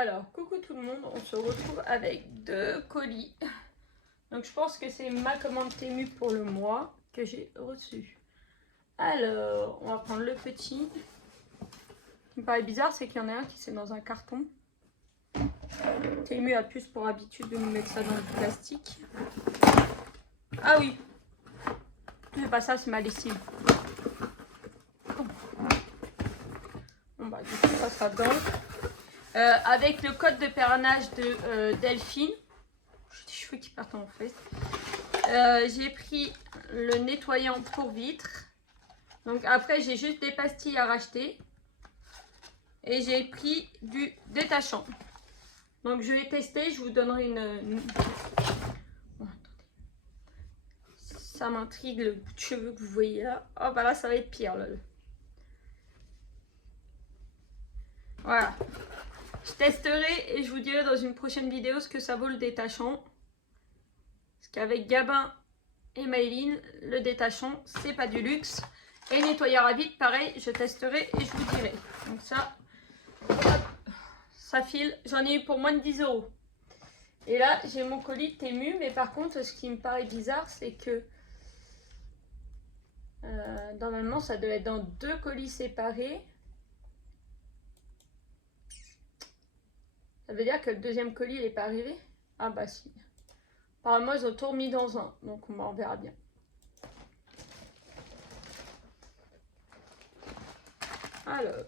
Alors, coucou tout le monde, on se retrouve avec 2 colis. Donc je pense que c'est ma commande Temu pour le mois que j'ai reçu. Alors, on va prendre le petit. Ce qui me paraît bizarre, c'est qu'il y en a un qui c'est dans un carton. Temu a plus pour habitude de nous mettre ça dans le plastique. Ah oui, c'est pas ça, c'est ma lessive. Bon bah du coup ça sera dedans. Avec le code de pèlerinage de Delphine. J'ai des cheveux qui partent en fait. J'ai pris le nettoyant pour vitres. Donc après j'ai juste des pastilles à racheter. Et j'ai pris du détachant. Donc je vais tester, je vous donnerai une... Oh, ça m'intrigue le bout de cheveux que vous voyez là. Oh bah là ça va être pire là. Voilà. Je testerai et je vous dirai dans une prochaine vidéo ce que ça vaut le détachant. Parce qu'avec Gabin et Maëline, le détachant, c'est pas du luxe. Et nettoyeur à vide, pareil, je testerai et je vous dirai. Donc ça, hop, ça file. J'en ai eu pour moins de 10 €. Et là, j'ai mon colis Temu. Mais par contre, ce qui me paraît bizarre, c'est que normalement, ça doit être dans 2 colis séparés. Ça veut dire que le deuxième colis, il n'est pas arrivé? Ah bah si. Apparemment, ils ont tout remis dans un. Donc, on verra bien. Alors.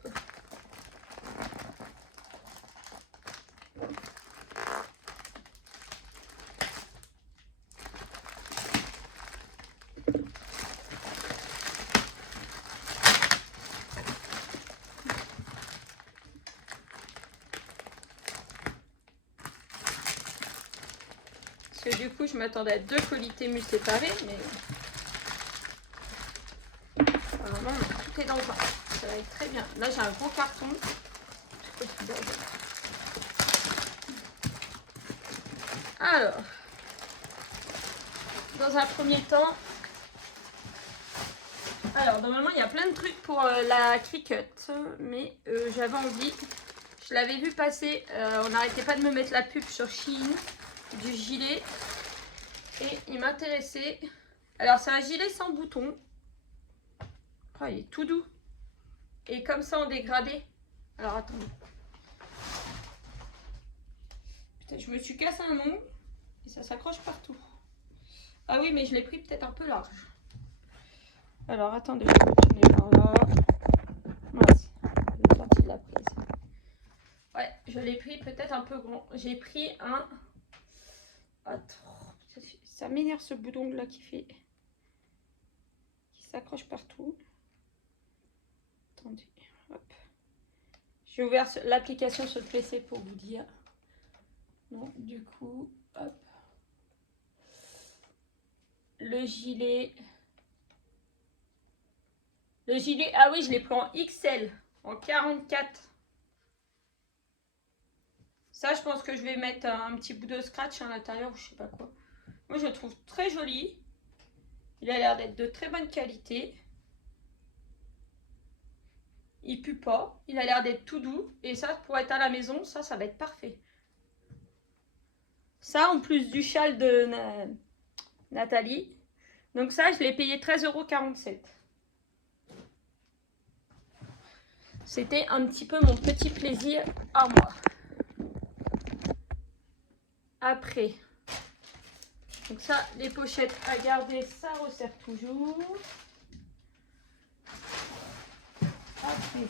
Parce que du coup, je m'attendais à 2 colis Temu séparés, mais apparemment, tout est dans le vin. Ça va être très bien. Là, j'ai un gros carton. Alors, dans un premier temps, normalement, il y a plein de trucs pour la Cricut, mais j'avais envie. Je l'avais vu passer. On n'arrêtait pas de me mettre la pub sur Shein du gilet. Et il m'intéressait. Alors, c'est un gilet sans bouton. Oh, il est tout doux. Et comme ça en dégradé. Alors, attendez. Putain, je me suis cassé un ongle. Et ça s'accroche partout. Ah oui, mais je l'ai pris peut-être un peu large. Alors, attendez, je vais tourner par là. Voici. Je vais sortir de la prise. Ouais, je l'ai pris peut-être un peu grand. J'ai pris un... Attends, ça m'énerve ce boudon là qui s'accroche partout. Attendez, hop. J'ai ouvert l'application sur le PC pour vous dire. Non, du coup, hop. Le gilet. Le gilet, ah oui, je l'ai pris en XL, en 44. Ça, je pense que je vais mettre un petit bout de scratch à l'intérieur ou je sais pas quoi. Moi, je le trouve très joli. Il a l'air d'être de très bonne qualité. Il pue pas. Il a l'air d'être tout doux. Et ça, pour être à la maison, ça va être parfait. Ça, en plus du châle de Nathalie. Donc ça, je l'ai payé 13,47 €. C'était un petit peu mon petit plaisir à moi. Après, donc ça, les pochettes à garder, ça resserre toujours. Après,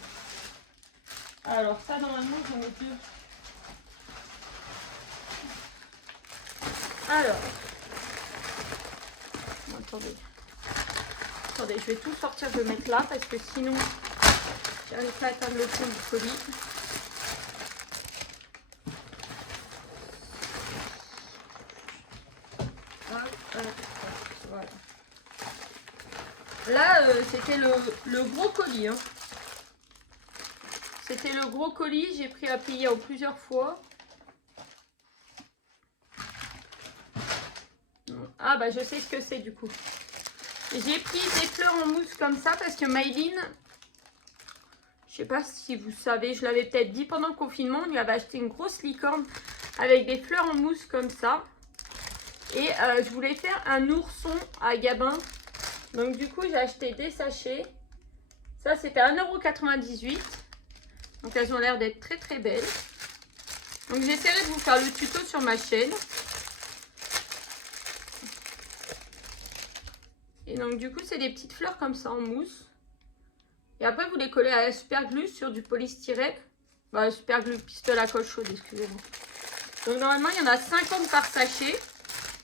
alors ça, normalement, j'en ai 2. Alors, attendez, je vais tout sortir, je vais mettre là parce que sinon, j'arrive pas à atteindre le fond du colis. Voilà. Là, c'était le gros colis. Hein. C'était le gros colis. J'ai pris à payer en plusieurs fois. Ah bah je sais ce que c'est du coup. J'ai pris des fleurs en mousse comme ça parce que Maëline, Je sais pas si vous savez, je l'avais peut-être dit pendant le confinement, on lui avait acheté une grosse licorne avec des fleurs en mousse comme ça. Et je voulais faire un ourson à Gabin. Donc du coup, j'ai acheté des sachets. Ça, c'était 1,98 €. Donc elles ont l'air d'être très très belles. Donc j'essaierai de vous faire le tuto sur ma chaîne. Et donc du coup, c'est des petites fleurs comme ça en mousse. Et après, vous les collez à la super glue sur du polystyrène. Bah, super glue, pistolet à colle chaude, excusez-moi. Donc normalement, il y en a 50 par sachet.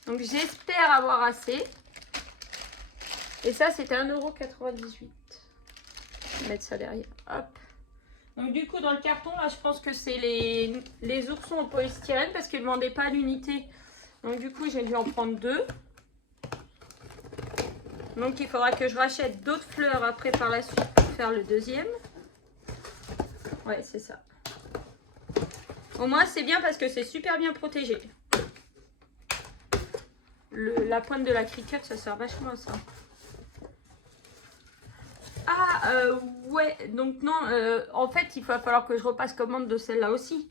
Donc j'espère avoir assez. Et ça, c'était 1,98 €. Je vais mettre ça derrière. Hop. Donc du coup, dans le carton, là, je pense que c'est les oursons en polystyrène parce qu'ils ne vendaient pas à l'unité. Donc du coup, j'ai dû en prendre 2. Donc il faudra que je rachète d'autres fleurs après par la suite pour faire le deuxième. Ouais, c'est ça. Au moins, c'est bien parce que c'est super bien protégé. La pointe de la cricket, ça sert vachement à ça. Ah, ouais, donc non, en fait, il va falloir que je repasse commande de celle-là aussi.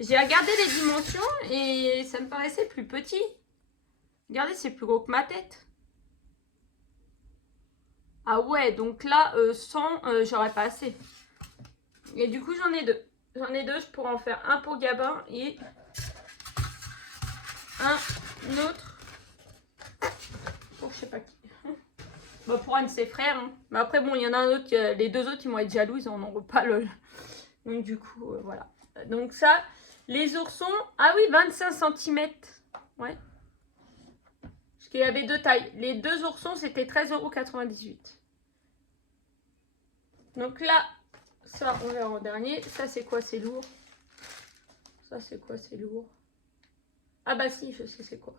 J'ai regardé les dimensions et ça me paraissait plus petit. Regardez, c'est plus gros que ma tête. Ah ouais, donc là, 100, j'aurais pas assez. Et du coup, j'en ai 2. J'en ai 2, je pourrais en faire un pour Gabin et un autre pour je sais pas qui. Bah, pour un de ses frères. Hein. Mais après, bon, il y en a un autre, les 2 autres, ils vont être jaloux, ils en auront pas lol. Donc du coup, voilà. Donc ça, les oursons, ah oui, 25 cm. Ouais. Parce qu'il y avait 2 tailles. Les 2 oursons, c'était 13,98 €. Donc là, ça, on verra en dernier. Ça, c'est quoi? C'est lourd. Ça, c'est quoi? C'est lourd. Ah bah si, je sais c'est quoi.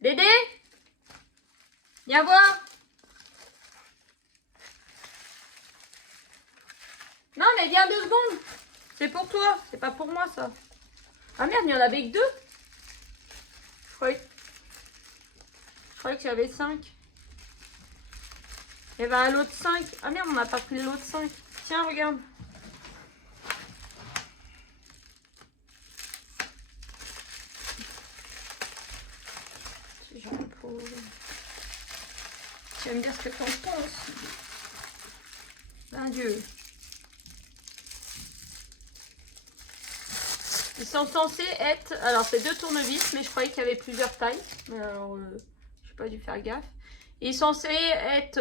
Dédé, viens voir. Non, mais viens 2 secondes. C'est pour toi, c'est pas pour moi, ça. Ah merde, il y en avait que 2. Je croyais que j'avais 5. Il y avait un lot de 5. Ah merde, on n'a pas pris le lot de 5. Tiens, regarde. Tu vas me dire ce que t'en penses. Adieu. Ils sont censés être... Alors, c'est 2 tournevis, mais je croyais qu'il y avait plusieurs tailles. Alors, je n'ai pas dû faire gaffe. Ils sont censés être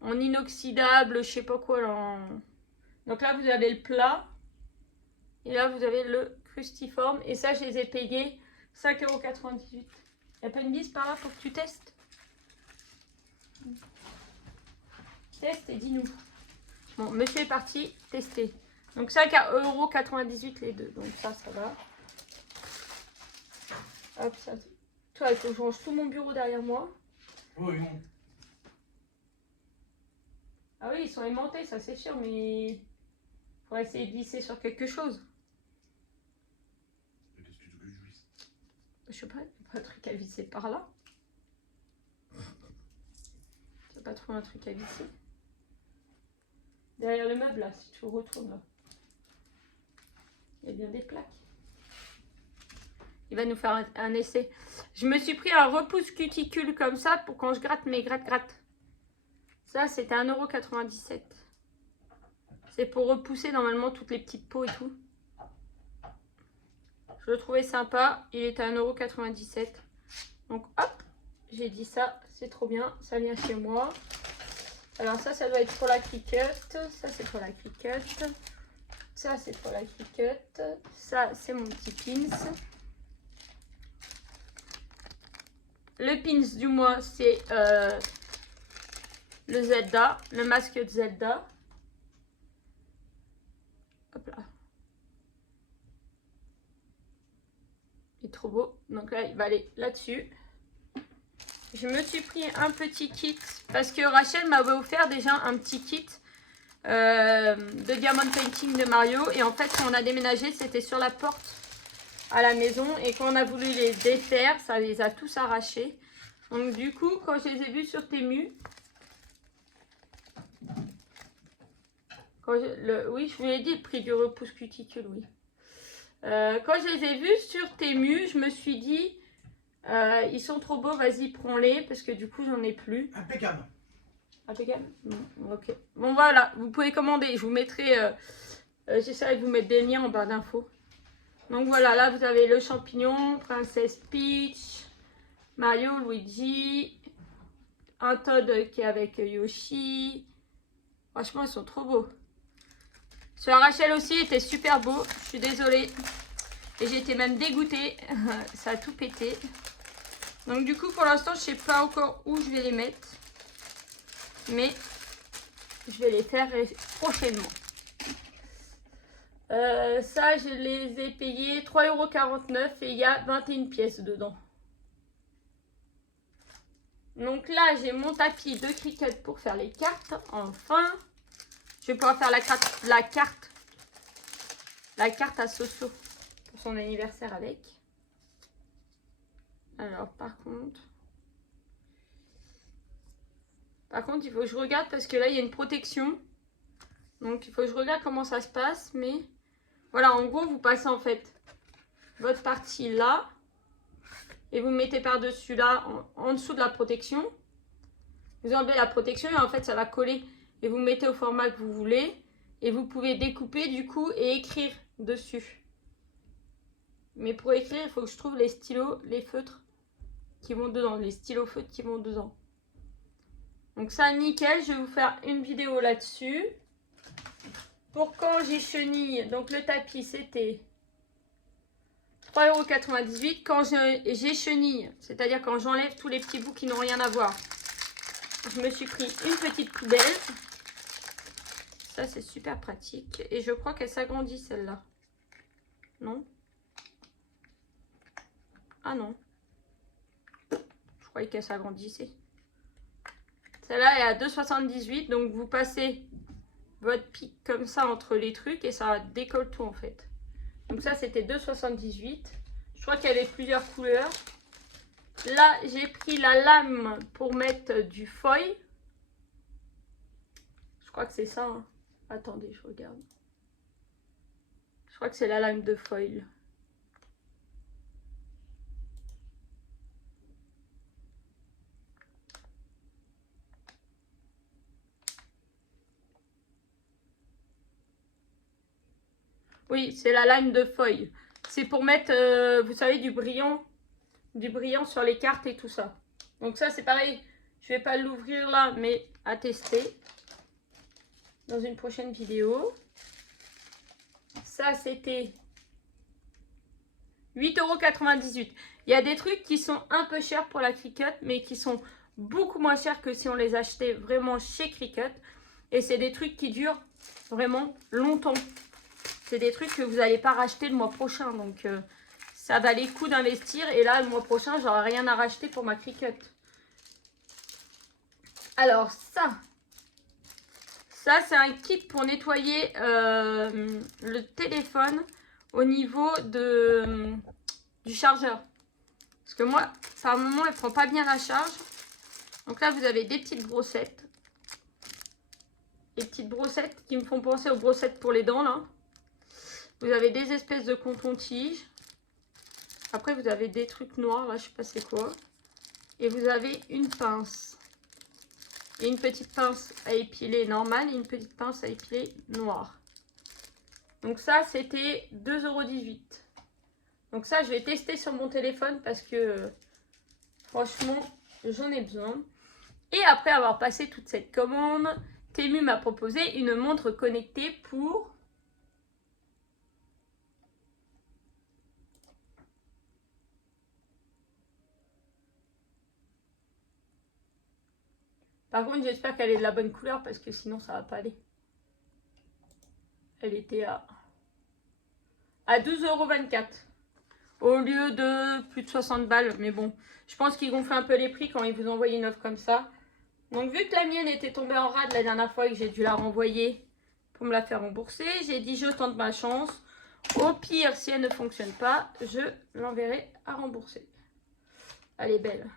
en inoxydable, je sais pas quoi. Là, Donc là, vous avez le plat. Et là, vous avez le crustiforme. Et ça, je les ai payés 5,98 €. Il n'y a pas une bise par là pour que tu testes? Teste et dis-nous. Bon, monsieur est parti tester. Donc 5,98 € les 2. Donc ça va. Hop, ça. Toi, il faut que je range tout mon bureau derrière moi. Oui, non. Ah oui, ils sont aimantés, ça c'est sûr, mais il faudrait essayer de visser sur quelque chose. Mais qu'est-ce que tu veux que je visse? Je sais pas, il n'y a pas un truc à visser par là. Tu n'as pas trouvé un truc à visser? Derrière le meuble, là, si tu retournes là. Il y a bien des plaques. Il va nous faire un essai. Je me suis pris un repousse cuticule comme ça pour quand je gratte mes gratte-gratte. Ça, c'était 1,97 €. C'est pour repousser normalement toutes les petites peaux et tout. Je le trouvais sympa. Il était à 1,97 €. Donc hop, j'ai dit ça. C'est trop bien. Ça vient chez moi. Alors ça doit être pour la cricket. Ça, c'est pour la cricket. Ça, c'est pour la cricket. Ça, c'est mon petit pins. Le pins du mois, c'est le Zelda, le masque de Zelda. Hop là. Il est trop beau. Donc là, il va aller là-dessus. Je me suis pris un petit kit parce que Rachel m'avait offert déjà un petit kit de diamond painting de Mario. Et en fait, quand on a déménagé, c'était sur la porte à la maison. Et quand on a voulu les défaire, ça les a tous arrachés. Donc du coup, quand je les ai vus sur Temu, Oui, je vous l'ai dit, le prix du repousse cuticule, oui. Quand je les ai vus sur Temu, je me suis dit, ils sont trop beaux, vas-y, prends-les, parce que du coup, j'en ai plus. Impeccable. Impeccable. Bon, ok. Bon, voilà, vous pouvez commander. Je vous mettrai, j'essaierai de vous mettre des liens en barre d'infos. Donc voilà, là, vous avez le champignon, Princesse Peach, Mario, Luigi, un Todd qui est avec Yoshi. Franchement, ils sont trop beaux. Celui à Rachel aussi était super beau. Je suis désolée. Et j'ai été même dégoûtée. Ça a tout pété. Donc du coup, pour l'instant, je ne sais pas encore où je vais les mettre. Mais je vais les faire prochainement. Ça, je les ai payés 3,49 € et il y a 21 pièces dedans. Donc là, j'ai mon tapis de cricket pour faire les cartes. Enfin, je vais pouvoir faire la carte à Soso pour son anniversaire avec. Alors, par contre, il faut que je regarde parce que là, il y a une protection. Donc, il faut que je regarde comment ça se passe. Mais voilà, en gros, vous passez en fait votre partie là. Et vous mettez par-dessus là, en dessous de la protection. Vous enlevez la protection et en fait, ça va coller. Et vous mettez au format que vous voulez. Et vous pouvez découper du coup et écrire dessus. Mais pour écrire, il faut que je trouve les stylos, les feutres qui vont dedans. Les stylos feutres qui vont dedans. Donc ça, nickel. Je vais vous faire une vidéo là-dessus. Pour quand j'ai chenille, donc le tapis, c'était 3,98 €. Quand j'ai chenille, c'est-à-dire quand j'enlève tous les petits bouts qui n'ont rien à voir, je me suis pris une petite poubelle. Ça, c'est super pratique. Et je crois qu'elle s'agrandit, celle-là. Non? Ah non. Je croyais qu'elle s'agrandissait. Celle-là est à 2,78 €. Donc, vous passez votre pic comme ça entre les trucs et ça décolle tout, en fait. Donc, ça, c'était 2,78 €. Je crois qu'il y avait plusieurs couleurs. Là, j'ai pris la lame pour mettre du foil. Je crois que c'est ça. Hein. Attendez, je regarde. Je crois que c'est la lame de foil. Oui, c'est la lame de foil. C'est pour mettre, vous savez, du brillant sur les cartes et tout ça. Donc ça, c'est pareil. Je vais pas l'ouvrir là, mais à tester dans une prochaine vidéo. Ça, c'était 8,98 €. Il y a des trucs qui sont un peu chers pour la Cricut, mais qui sont beaucoup moins chers que si on les achetait vraiment chez Cricut. Et c'est des trucs qui durent vraiment longtemps. C'est des trucs que vous n'allez pas racheter le mois prochain. Donc, ça valait le coup d'investir. Et là, le mois prochain, j'aurai rien à racheter pour ma Cricut. Alors, ça c'est un kit pour nettoyer le téléphone au niveau du chargeur. Parce que moi, ça à un moment, elle ne prend pas bien la charge. Donc là, vous avez des petites brossettes. Des petites brossettes qui me font penser aux brossettes pour les dents, là. Vous avez des espèces de coton-tige. Après, vous avez des trucs noirs, là, je sais pas c'est quoi. Et vous avez une pince. Et une petite pince à épiler normale et une petite pince à épiler noire. Donc ça, c'était 2,18 €. Donc ça, je vais tester sur mon téléphone parce que franchement, j'en ai besoin. Et après avoir passé toute cette commande, Temu m'a proposé une montre connectée pour... Par contre, j'espère qu'elle est de la bonne couleur parce que sinon, ça va pas aller. Elle était à 12,24 € au lieu de plus de 60 balles. Mais bon, je pense qu'ils gonflent un peu les prix quand ils vous envoient une offre comme ça. Donc, vu que la mienne était tombée en rade la dernière fois et que j'ai dû la renvoyer pour me la faire rembourser, j'ai dit je tente ma chance. Au pire, si elle ne fonctionne pas, je l'enverrai à rembourser. Elle est belle.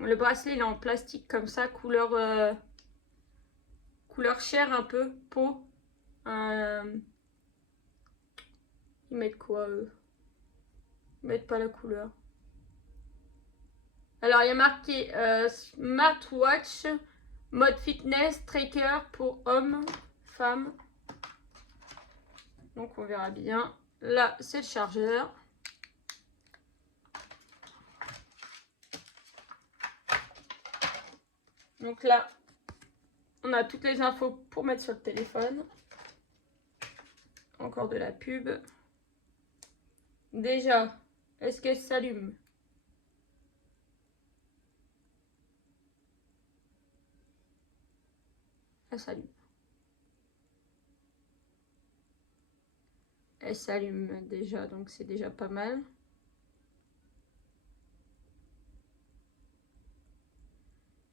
Le bracelet, il est en plastique comme ça, couleur couleur chair un peu, peau. Ils mettent quoi eux? Ils mettent pas la couleur. Alors il y a marqué Smartwatch, mode fitness, tracker pour hommes, femmes. Donc on verra bien. Là c'est le chargeur. Donc là, on a toutes les infos pour mettre sur le téléphone. Encore de la pub. Déjà, est-ce qu'elle s'allume? Elle s'allume. Elle s'allume déjà, donc c'est déjà pas mal.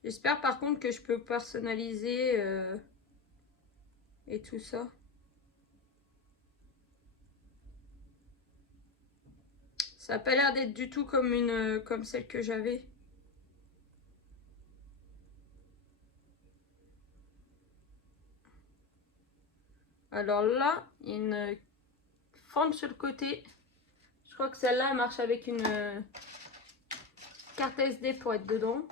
J'espère par contre que je peux personnaliser et tout ça. Ça n'a pas l'air d'être du tout comme celle que j'avais. Alors là, il y a une forme sur le côté. Je crois que celle-là marche avec une carte SD pour être dedans.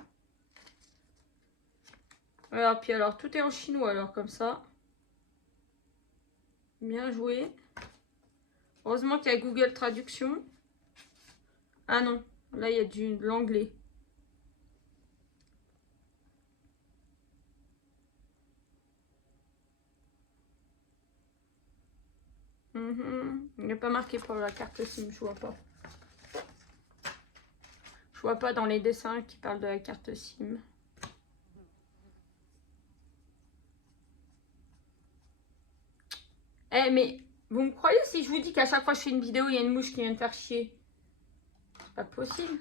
Alors, puis alors, tout est en chinois alors comme ça. Bien joué. Heureusement qu'il y a Google Traduction. Ah non, là il y a de l'anglais. Il n'y a pas marqué pour la carte SIM, je vois pas. Je vois pas dans les dessins qui parlent de la carte SIM. Eh mais vous me croyez si je vous dis qu'à chaque fois que je fais une vidéo, il y a une mouche qui vient me faire chier? C'est pas possible.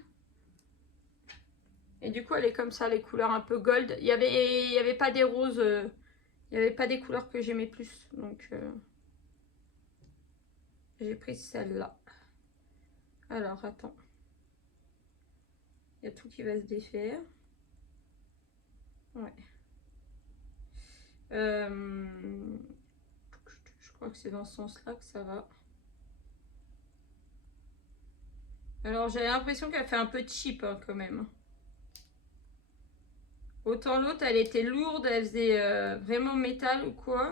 Et du coup, elle est comme ça, les couleurs un peu gold. Il y avait pas des roses, il y avait pas des couleurs que j'aimais plus. Donc, j'ai pris celle-là. Alors, attends. Il y a tout qui va se défaire. Ouais. Je crois que c'est dans ce sens-là que ça va. Alors, j'ai l'impression qu'elle fait un peu cheap hein, quand même. Autant l'autre, elle était lourde, elle faisait vraiment métal ou quoi.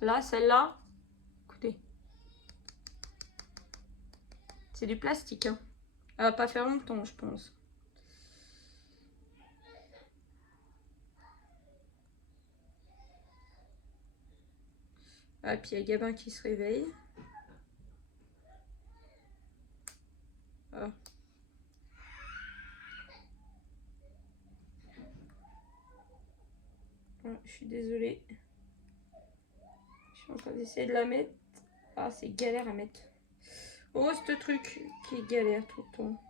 Là, celle-là, écoutez. C'est du plastique. Hein. Elle va pas faire longtemps, je pense. Ah, puis il y a Gabin qui se réveille. Ah. Oh, je suis désolée. Je suis en train d'essayer de la mettre. Ah, c'est galère à mettre. Oh, ce truc qui est galère tout le temps.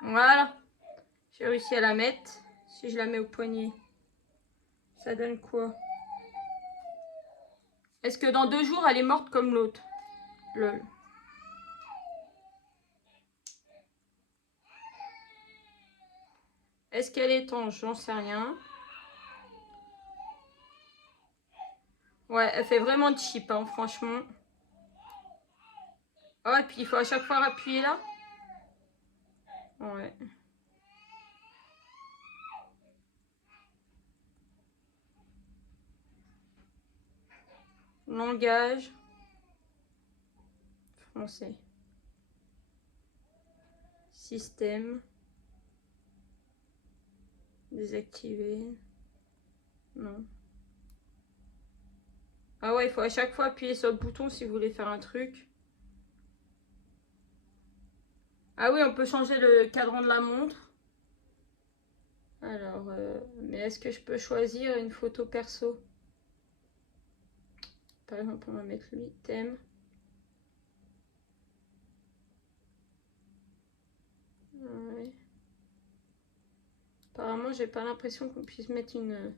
Voilà. J'ai réussi à la mettre. Si je la mets au poignet, ça donne quoi? Est-ce que dans 2 jours, elle est morte comme l'autre? Lol. Est-ce qu'elle est étanche? J'en sais rien. Ouais, elle fait vraiment cheap, hein, franchement. Oh, et puis il faut à chaque fois appuyer là. Ouais. Langage. Français. Système. Désactiver. Non. Ah ouais, il faut à chaque fois appuyer sur le bouton si vous voulez faire un truc. Ah oui, on peut changer le cadran de la montre. Alors, mais est-ce que je peux choisir une photo perso? Par exemple, on va mettre lui, thème. Ouais. Apparemment, j'ai pas l'impression qu'on puisse mettre une...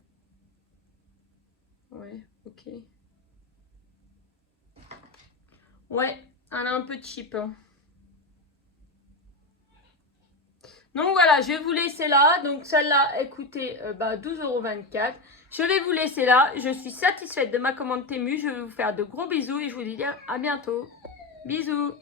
Ouais, ok. Ouais, elle est un peu cheap. Hein. Donc voilà, je vais vous laisser là. Donc celle-là, elle coûtait 12,24 €. Je vais vous laisser là. Je suis satisfaite de ma commande Temu. Je vais vous faire de gros bisous et je vous dis à bientôt. Bisous.